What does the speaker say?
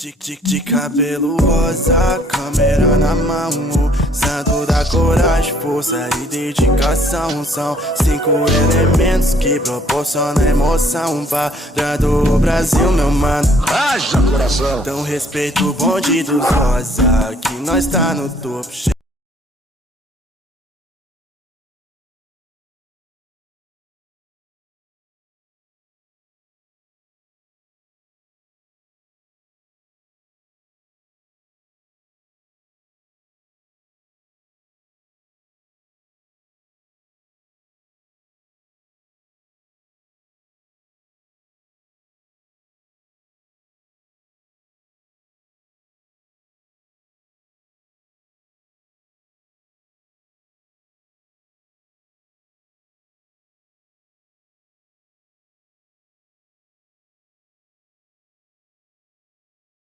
De cabelo rosa, câmera na mão, santo da coragem, força e dedicação. São 5 elementos que proporcionam emoção para o Brasil, meu mano. Haja coração! Então respeito o bonde dos rosa, que nós tá no topo.